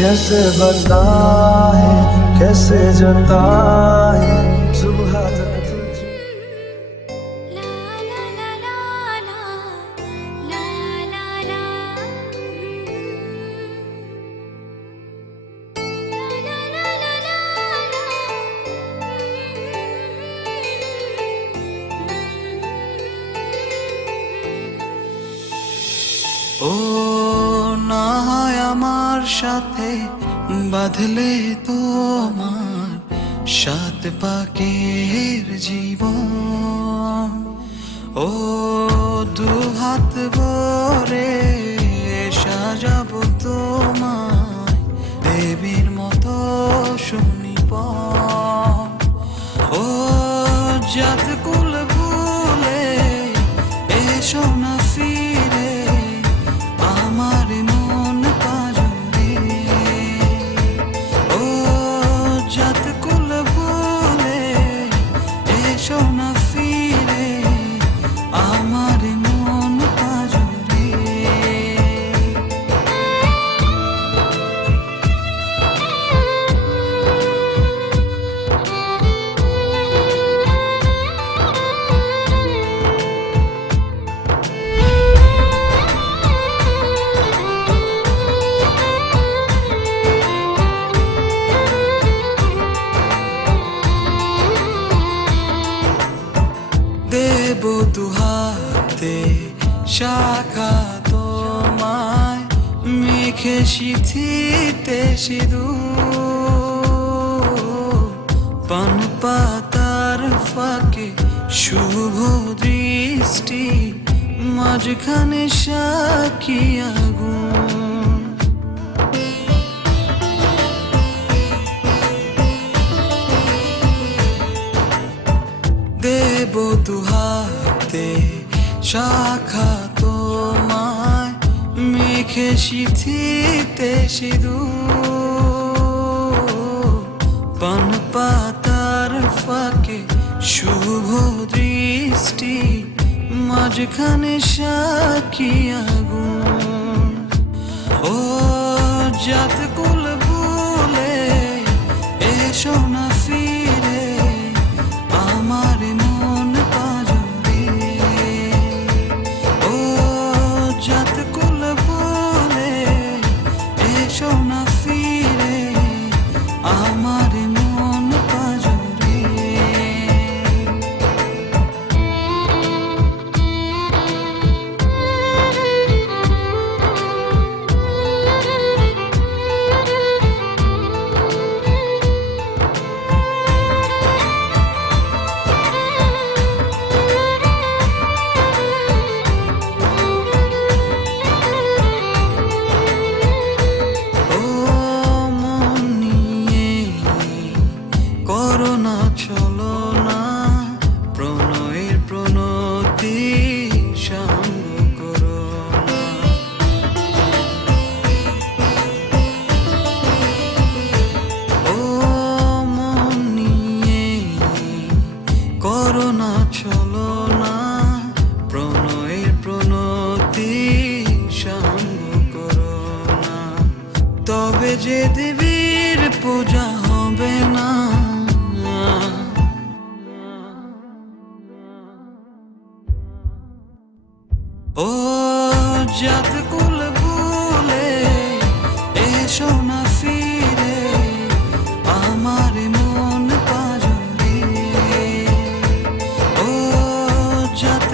कैसे बताए कैसे जताए सुबह तक तुझे। ও না হয় আমার সাথে বাঁধলে তোমার সাত পাকের জীবন, ও দু হাত ভরে সাজাবো তোমায় দেবীর মতো শুনিব। ও জাত কুল ভুলে এসো না ফিরে আমার মন পাজরে। ও জাত কুল ভুলে এসো না ফিরে আমার মন পাজরে। দেব দুহাতে শাখা তোমায় মেখে সিথিতে সিঁদুর, পান পাতার ফাঁকে শুভ দৃষ্টি মাঝখানে সাক্ষী আগুন। দেব দুহাতে শাখা তোমায় মেখে সিথিতে সিঁদুর, পান পাতার ফাঁকে শুভ দৃষ্টি মাঝখানে সাক্ষী আগুন। ও জাত কুল ভুলে এসো না ফিরে আমার মন পাজরে। ও জাত কুল ভুলে এসো না ফিরে আমার মন পাজরে। ও মন নিয়ে করো না চলো না প্রণয়ের প্রণতি সঙ্গ করো না। ও মন নিয়ে করো না চলো না প্রণয়ের প্রণতি সঙ্গ করো না। তবে যে দেবীর পূজা হবে না, ও জাত কুল ভুলে এসো না ফিরে আমার মন পাজরে। ও জাত